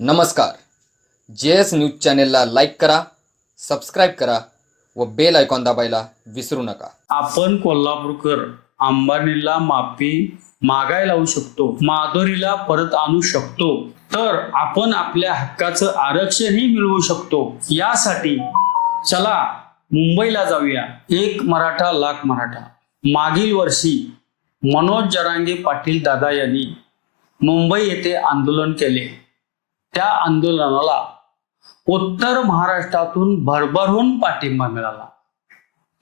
नमस्कार J S news चॅनेलला like करा सबस्क्राईब करा व बेल आयकॉन दाबायला विसरू नका आपण कोल्हापूरकर अंबानीला माफी मागाय लावू शकतो माधुरीला परत आणू शकतो तर आपण आपल्या हक्काचं आरक्षणही मिळवू शकतो यासाठी चला मुंबईला जाऊया एक मराठा लाख मराठा मागील वर्षी मनोज जरांगे पाटील दादा यांनी मुंबई येथे आंदोलन केले त्या आंदोलनाला उत्तर महाराष्ट्रातून भरभरून पाठिंबा मिळाला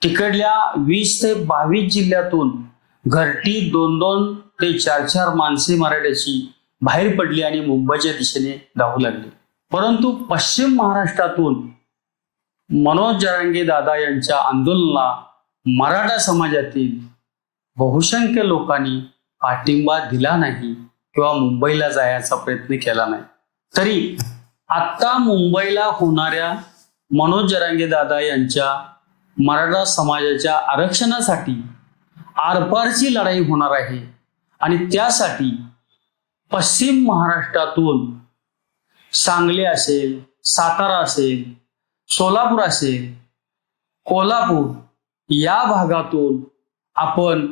तिकडल्या वीस ते बावीस जिल्ह्यातून घरटी दोन दोन ते चार चार माणसे मराठ्याची बाहेर पडली आणि मुंबईच्या दिशेने धावू लागली परंतु पश्चिम महाराष्ट्रातून मनोज जरांगे दादा यांच्या आंदोलनाला मराठा समाजातील बहुसंख्य लोकांनी पाठिंबा दिला नाही किंवा मुंबईला जायचा प्रयत्न केला नाही तरी आत्ता मुंबईला होणाऱ्या मनोज जरांगे दादा यांच्या मराठा समाजाच्या आरक्षणासाठी आरपारची लढाई होणार आहे आणि त्यासाठी पश्चिम महाराष्ट्रातून सांगली असेल सातारा असेल सोलापूर असेल कोल्हापूर या भागातून आपण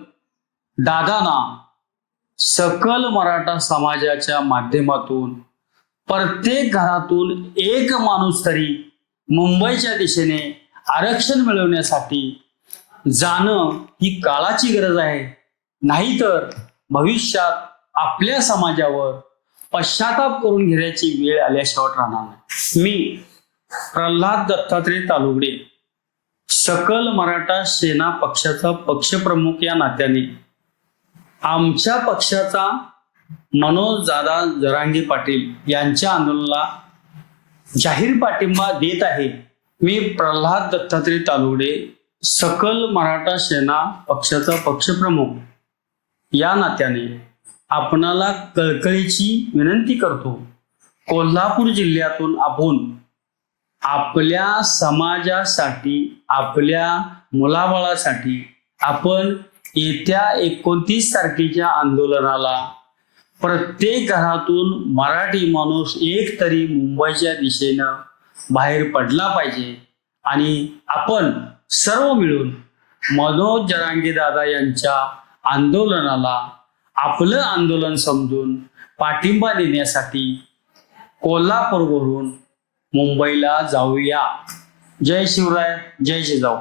दादांना सकल मराठा समाजाच्या माध्यमातून प्रत्येक घरातून एक माणूस तरी मुंबईच्या दिशेने आरक्षण मिळवण्यासाठी जाणं ही काळाची गरज आहे नाहीतर भविष्यात आपल्या समाजावर पश्चाताप करून घेण्याची वेळ आल्याशिवाय राहणार नाही मी प्रल्हाद दत्तात्रय तालुगडे सकल मराठा सेना पक्षाचा पक्षप्रमुख या नात्याने आमच्या पक्षाचा मनोज दादा जरांगी पाटील यांच्या आंदोलनाला जाहीर पाठिंबा देत आहे मी प्रल्हाद दत्तात्रय तालुडे सकल मराठा सेना पक्षाचा पक्षप्रमुख या नात्याने आपणाला कळकळीची विनंती करतो कोल्हापूर जिल्ह्यातून आपण आपल्या समाजासाठी आपल्या मुलाबाळासाठी आपण येत्या एकोणतीस तारखेच्या आंदोलनाला प्रत्येक घरातून मराठी माणूस एक तरी मुंबईच्या दिशेनं बाहेर पडला पाहिजे आणि आपण सर्व मिळून मनोज जरांगीदादा यांच्या आंदोलनाला आपलं आंदोलन समजून पाठिंबा देण्यासाठी कोल्हापूरवरून मुंबईला जाऊया जय शिवराय जय शिजाऊ